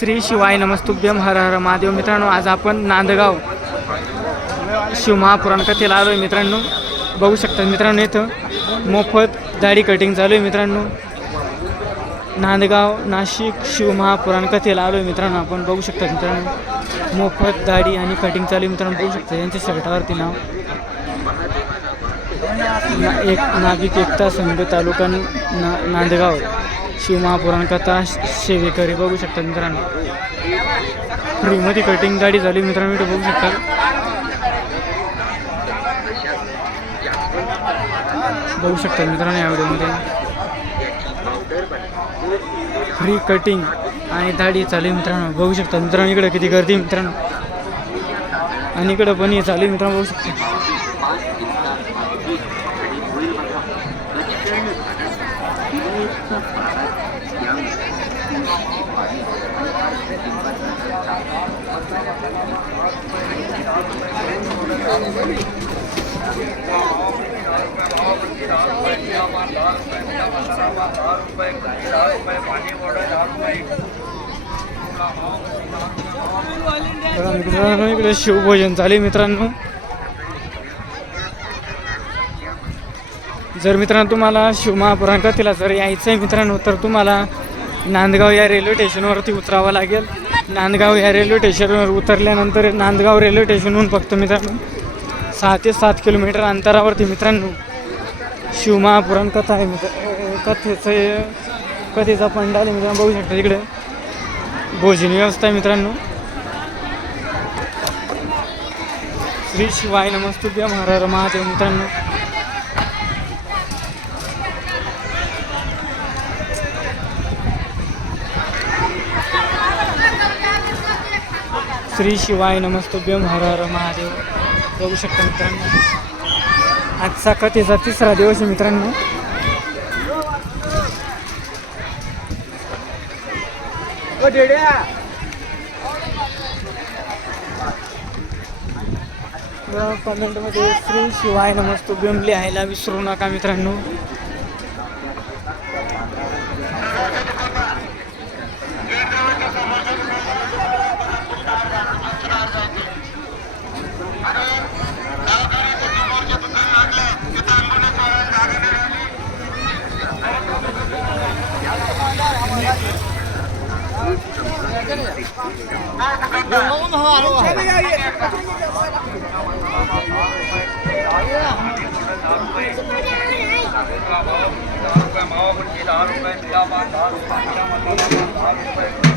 श्री शिवाय नमस्तुभ्यम हर हर महादेव. मित्रांनो आज आपण नांदगाव शिवमहापुराण कथेला आलो आहे मित्रांनो. बघू शकता मित्रांनो इथं मोफत दाढी कटिंग चालू आहे मित्रांनो. नांदगाव नाशिक शिवमहापुराण कथेला आलो आहे मित्रांनो. आपण बघू शकता मित्रांनो. मोफत दाढी आणि कटिंग चालू आहे मित्रांनो. बघू शकता यांच्या शर्टावरती नाव. ना एक नाभिक एकता संघ तालुका ना नांदगाव. शिवमहापुराण कथा सेवेकरी बघू शकता मित्रांनो. फ्रीमध्ये कटिंग गाडी झाली मित्रांनो इथे बघू शकता. बघू शकता मित्रांनो या व्हिडिओमध्ये. फ्री कटिंग आणि दाढी चालू आहे मित्रांनो. बघू शकता मित्रांनो इकडे किती गर्दी मित्रांनो. आणि इकडं पण हे चालू मित्रांनो बघू शकता. मित्रांनो इकडे शिवभोजन झाले मित्रांनो. जर मित्रांनो तुम्हाला शिवमहापुराण कथेला जर यायचं आहे मित्रांनो तर तुम्हाला नांदगाव या रेल्वे स्टेशनवरती उतरावं लागेल. नांदगाव या रेल्वे स्टेशनवर उतरल्यानंतर नांदगाव रेल्वे स्टेशनहून फक्त मित्रांनो सहा ते सात किलोमीटर अंतरावरती मित्रांनो शिवमहापुराण कथा आहे मित्र कथेचं कथेचा पंडाल आहे मित्रांनो बघू शकता तिकडे भोजन व्यवस्था आहे मित्रांनो. श्री शिवाय नमस्तुभ्य महाराज महादेव मित्रांनो. श्री शिवाय नमस्तुभ्यम हर हर महादेव. बघू शकता मित्रांनो. आजचा कथेचा तिसरा दिवस आहे मित्रांनो. कमेंटमध्ये श्री शिवाय नमस्तुभ्यम लिहायला विसरू नका मित्रांनो. रुपये मावा पण केला रुपये मिलावा दहा रुपये